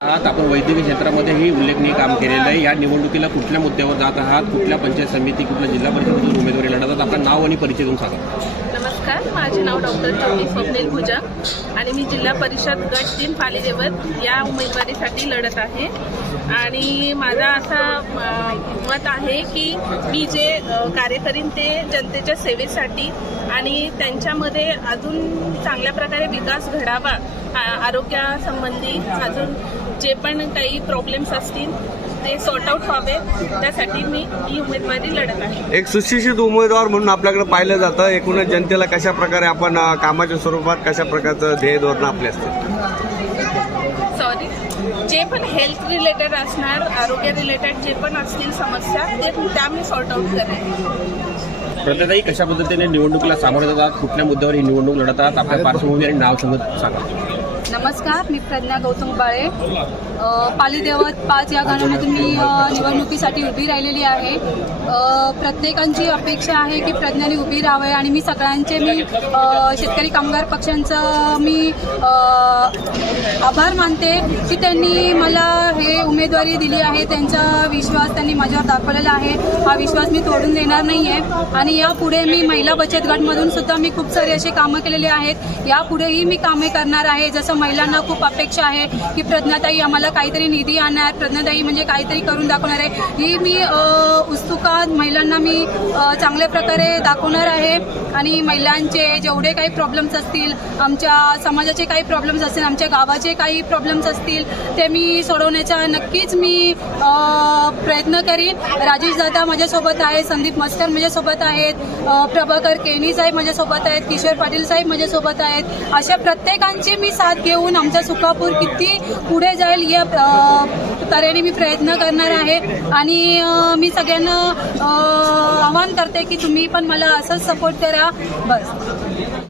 आहात आपण वैद्यकीय क्षेत्रामध्येही उल्लेखनीय काम केलेलं आहे। या निवडणुकीला कुठल्या मुद्द्यावर जात आहात, कुठल्या पंचायत समिती, कुठल्या जिल्हा परिषदेतून उमेदवारी लढवतात, आपलं नाव आणि परिचय देऊन सांगा। नमस्कार, माझे नाव डॉक्टर ज्योती स्वप्नील भुजा आणि मी जिल्हा परिषद गट 3 पालीदेवत या उमेदवारीसाठी लढत आहे। आणि माझा असा मत आहे की मी जे कार्य करीन ते जनतेच्या सेवेसाठी आणि त्यांच्यामध्ये अजून चांगल्या प्रकारे विकास घडावा, आरोग्यासंबंधी अजून जे पण काही प्रॉब्लेम्स असतील ते सॉर्ट आउट व्हावे, त्यासाठी मी ही उमेदवारी लढत आहे। एक सुशिक्षित उमेदवार म्हणून आपल्याकडे पाहिलं जातं। एकूणच जनतेला कशा प्रकारे आपण कामाच्या स्वरूपात कशा प्रकारचं ध्येय धोरण आपले असते? जे पण हेल्थ रिलेटेड असणार, आरोग्य रिलेटेड जे पण असतील समस्या ते त्या मी सॉर्ट आउट करेन। प्रतिताई, कशा पद्धतीने निवडणुकीला सामोरे जातात, कुठल्या मुद्द्यावर ही निवडणूक लढतात, आपल्या पार्श्वभूमी आणि नाव सांगा। नमस्कार, मी प्रज्ञा गौतम बाळे, पालीदेवत 5 या घराण्यातून मी निवडणुकीसाठी उभी राहिलेली आहे। प्रत्येकांची अपेक्षा आहे की प्रज्ञाने उभी राहावे आणि मी सगळ्यांचे शेतकरी कामगार पक्षांचं मी आभार मानते की त्यांनी मला हे उमेदवारी दिली आहे। त्यांचा विश्वास त्यांनी माझ्यावर दाखवलेला आहे, हा विश्वास मी तोडून देणार नाही आहे। आणि यापुढे मी महिला बचत गटमधून सुद्धा मी खूप सारे असे कामं केलेले आहेत, यापुढेही मी कामे करणार आहे। जसं महिलांना खूप अपेक्षा आहे की प्रज्ञाताई आम्हाला काहीतरी निधी आणणार, प्रज्ञाताई म्हणजे काहीतरी करून दाखवणार आहे, ही मी उत्सुकात महिलांना मी चांगल्या प्रकारे दाखवणार आहे। आणि महिलांचे जेवढे काही प्रॉब्लेम्स असतील, आमच्या समाजाचे काही प्रॉब्लेम्स असतील, आमच्या गावाचे काही प्रॉब्लेम्स असतील, ते मी सोडवण्याचा नक्कीच मी प्रयत्न करीन। राजेश दादा माझ्यासोबत आहे, संदीप मस्कर माझ्यासोबत आहेत, प्रभाकर केनी साहेब माझ्यासोबत आहेत, किशोर पाटील साहेब माझ्यासोबत आहेत। अशा प्रत्येकांची मी साथ घेऊन आमचा सुकापूर किती पुढे जाईल या तऱ्हेने मी प्रयत्न करणार आहे। आणि मी सगळ्यांना आवाहन करते की तुम्ही पण मला असंच सपोर्ट करा, बस।